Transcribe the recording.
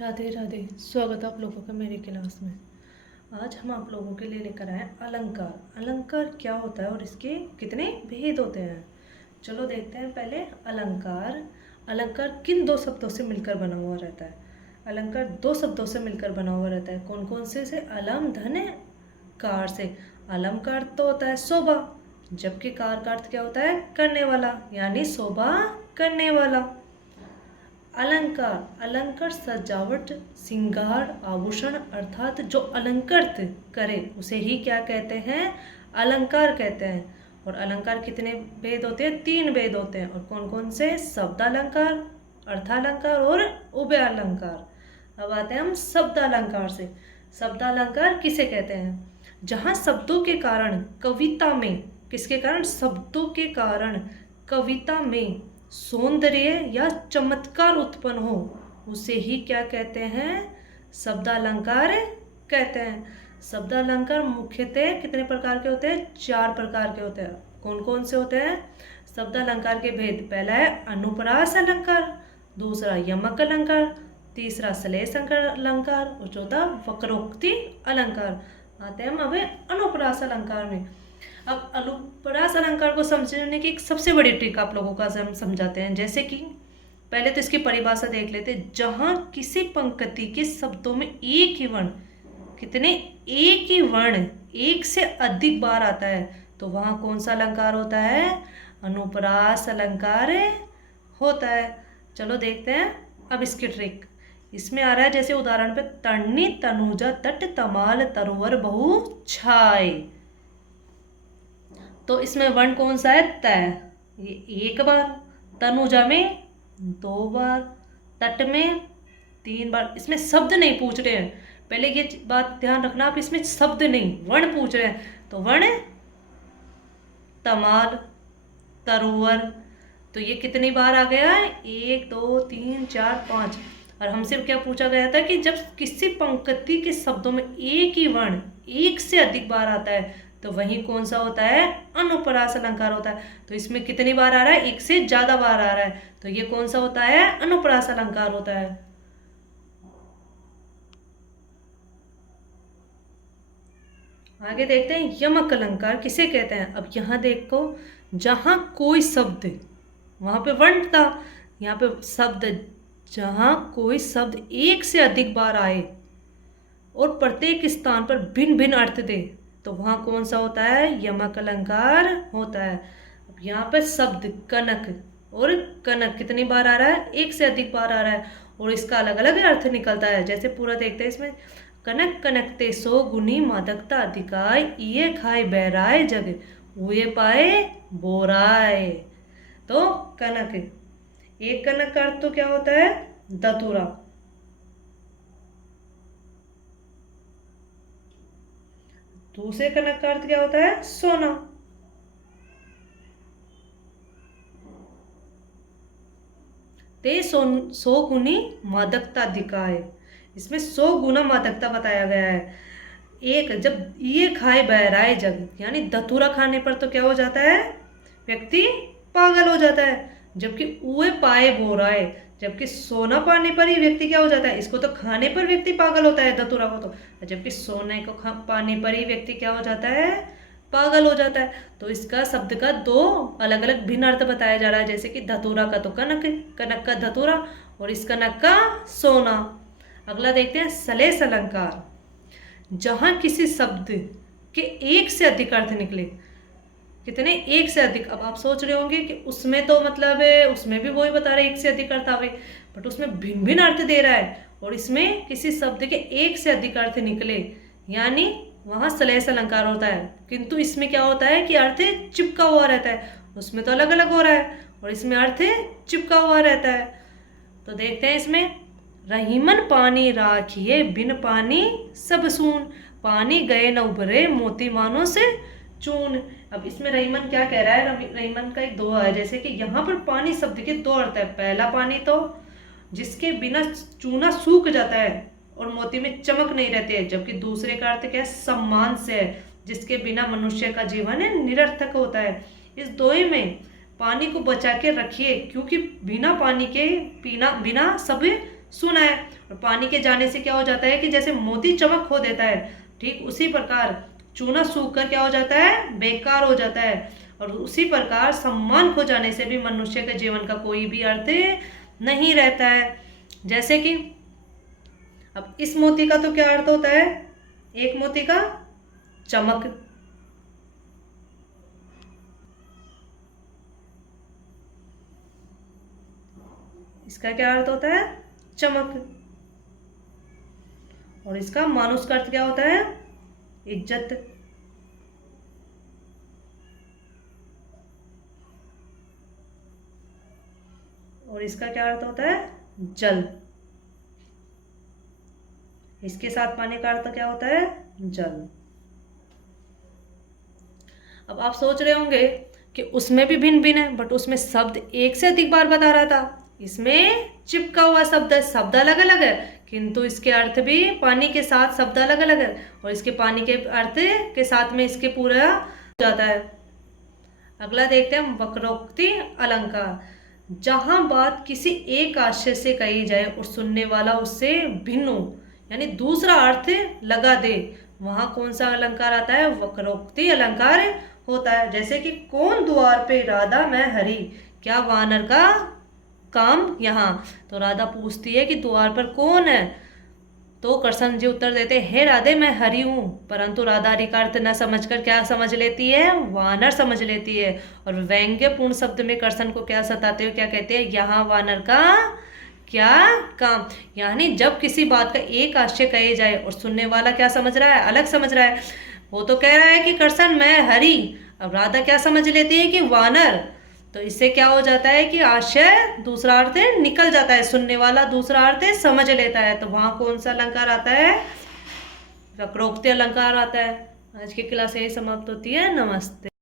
राधे राधे। स्वागत है आप लोगों का मेरी क्लास में। आज हम आप लोगों के लिए लेकर आए हैं अलंकार। अलंकार क्या होता है और इसके कितने भेद होते हैं, चलो देखते हैं। पहले अलंकार। अलंकार किन दो शब्दों से मिलकर बना हुआ रहता है? अलंकार दो शब्दों से मिलकर बना हुआ रहता है। कौन कौन से? अलम धन कार से। अलम का अर्थ तो होता है शोभा, जबकि कार का अर्थ क्या होता है? करने वाला, यानी शोभा करने वाला। अलंकार। अलंकार सजावट, श्रृंगार, आभूषण अर्थात जो अलंकृत करे उसे ही क्या कहते हैं? अलंकार कहते हैं। और अलंकार कितने भेद होते हैं? 3 भेद होते हैं। और कौन कौन से? शब्दालंकार, अर्थालंकार और उभय अलंकार। अब आते हैं हम शब्दालंकार से। शब्दालंकार किसे कहते हैं? जहाँ शब्दों के कारण कविता में, किसके कारण? शब्दों के कारण कविता में सौंदर्य या चमत्कार उत्पन्न हो, उसे ही क्या कहते हैं? शब्दालंकार कहते हैं। शब्दालंकार मुख्यतः कितने प्रकार के होते हैं? 4 प्रकार के होते हैं। कौन कौन से होते हैं शब्दालंकार के भेद? पहला है अनुप्रास अलंकार, दूसरा यमक अलंकार, तीसरा श्लेष अलंकार और चौथा वक्रोक्ति अलंकार। आते हैं हम अब अनुप्रास अलंकार में। अब अनुप्रास अलंकार को समझने की एक सबसे बड़ी ट्रिक आप लोगों का हम समझाते हैं। जैसे कि पहले तो इसकी परिभाषा देख लेते हैं। जहां किसी पंक्ति के शब्दों में एक ही वर्ण, कितने? एक ही वर्ण एक से अधिक बार आता है, तो वहां कौन सा अलंकार होता है? अनुप्रास अलंकार होता है। चलो देखते हैं अब इसकी ट्रिक। इसमें आ रहा है जैसे उदाहरण पे, तन्नी तनुजा तट तमाल तरोवर बहु छाय। तो इसमें वर्ण कौन सा है? त। ये 1 बार, तनुजा में 2 बार, तट में 3 बार। इसमें शब्द नहीं पूछ रहे हैं, पहले ये बात ध्यान रखना आप, इसमें शब्द नहीं वर्ण पूछ रहे हैं। तो वर्ण तमाल तरोवर, तो ये कितनी बार आ गया है? 1 2 3 4 5। और हमसे क्या पूछा गया था कि जब किसी पंक्ति के शब्दों में एक ही वर्ण एक से अधिक बार आता है, तो वही कौन सा होता है? अनुप्रास अलंकार होता है। तो इसमें कितनी बार आ रहा है? 1 से ज्यादा बार आ रहा है, तो ये कौन सा होता है? अनुप्रास अलंकार होता है। आगे देखते हैं यमक अलंकार किसे कहते हैं। अब यहाँ देखो, जहां कोई शब्द, वहां पे वर्ण था, यहाँ पे शब्द, जहां कोई शब्द एक से अधिक बार आए और प्रत्येक स्थान पर भिन्न भिन्न अर्थ दे, तो वहां कौन सा होता है? यमक अलंकार होता है। अब यहाँ पर शब्द कनक और कनक कितनी बार आ रहा है? 1 से अधिक बार आ रहा है, और इसका अलग अलग अर्थ निकलता है। जैसे पूरा देखते हैं इसमें, कनक कनकते सो गुनी मादकता अधिकाय, ये खाए बहराए जग, हुए पाए बोराए। तो कनक, एक कनक का अर्थ तो क्या होता है? धतूरा। दूसरे कनक का अर्थ क्या होता है? सोना। ते सो गुनी मादकता दिखाए, इसमें 100 गुना मादकता बताया गया है। एक, जब ये खाए बहराए जग, यानी धतूरा खाने पर तो क्या हो जाता है? व्यक्ति पागल हो जाता है। जबकि उए पाए बोराए, जबकि सोना पाने पर ही व्यक्ति क्या हो जाता है? इसको तो खाने पर व्यक्ति पागल होता है, धतूरा को तो, जबकि सोने को पाने पर ही व्यक्ति क्या हो जाता है? पागल हो जाता है। तो इसका शब्द का 2 अलग अलग भिन्न अर्थ बताया जा रहा है। जैसे कि धतूरा का तो कनक, कनक का धतूरा, और इस कनक का सोना। अगला देखते हैं श्लेष अलंकार। जहां किसी शब्द के एक से अधिक अर्थ निकले, कितने? 1 से अधिक। अब आप सोच रहे होंगे कि उसमें तो मतलब उसमें भी वही बता रहे 1 से अधिक अर्थ आवे, बट उसमें भिन्न भिन्न अर्थ दे रहा है, और इसमें किसी शब्द के 1 से अधिक अर्थ निकले, यानी वहां श्लेष अलंकार होता है। किंतु इसमें क्या होता है कि अर्थ चिपका हुआ रहता है, उसमें तो अलग अलग हो रहा है और इसमें अर्थ चिपका हुआ रहता है। तो देखते हैं इसमें, रहीमन पानी राखिए बिन पानी सब सून, पानी गए न उभरे मोती मानो से चून। अब इसमें रहीमन क्या कह रहा है? रहीमन का एक दोहा है। जैसे कि यहाँ पर पानी शब्द के 2 अर्थ है। पहला पानी तो जिसके बिना चूना सूख जाता है और मोती में चमक नहीं रहती है, जबकि दूसरे का अर्थ क्या है? सम्मान से है, जिसके बिना मनुष्य का जीवन निरर्थक होता है। इस दोहे में पानी को बचा के रखिए, क्योंकि बिना पानी के बिना सब सुना है। और पानी के जाने से क्या हो जाता है कि जैसे मोती चमक खो देता है, ठीक उसी प्रकार चूना सूख कर क्या हो जाता है, बेकार हो जाता है। और उसी प्रकार सम्मान खो जाने से भी मनुष्य के जीवन का कोई भी अर्थ नहीं रहता है। जैसे कि अब इस मोती का तो क्या अर्थ होता है, एक मोती का चमक, इसका क्या अर्थ होता है, चमक। और इसका मानुष का अर्थ क्या होता है, इज्जत। और इसका क्या अर्थ होता है, जल। इसके साथ पानी का अर्थ क्या होता है, जल। अब आप सोच रहे होंगे कि उसमें भी भिन्न भिन्न है, बट उसमें शब्द एक से अधिक बार बता रहा था, इसमें चिपका हुआ शब्द है, शब्द अलग अलग है, किंतु इसके अर्थ भी पानी के साथ शब्द अलग अलग है, और इसके पानी के अर्थ के साथ में इसके पूरा जाता है। अगला देखते हैं वक्रोक्ति अलंकार। जहां बात किसी एक आशय से कही जाए और सुनने वाला उससे भिन्न हो, यानी दूसरा अर्थ लगा दे, वहां कौन सा अलंकार आता है, वक्रोक्ति अलंकार होता है। जैसे कि कौन द्वार पे, राधा मैं हरि, क्या वानर का काम यहाँ। तो राधा पूछती है कि द्वार पर कौन है, तो कृष्ण जी उत्तर देते हैं, हे राधे मैं हरि हूँ। परंतु राधा हरि का अर्थ न समझकर क्या समझ लेती है, वानर समझ लेती है। और व्यंग्यपूर्ण शब्द में कृष्ण को क्या सताते हो, क्या कहते हैं, यहाँ वानर का क्या काम। यानी जब किसी बात का एक आशय कहे जाए और सुनने वाला क्या समझ रहा है, अलग समझ रहा है। वो तो कह रहा है कि कृष्ण मैं हरि, अब राधा क्या समझ लेती है कि वानर, तो इससे क्या हो जाता है कि आशय दूसरा अर्थ निकल जाता है, सुनने वाला दूसरा अर्थ समझ लेता है। तो वहां कौन सा अलंकार आता है, वक्रोक्ति अलंकार आता है। आज की क्लास यही समाप्त होती है। नमस्ते।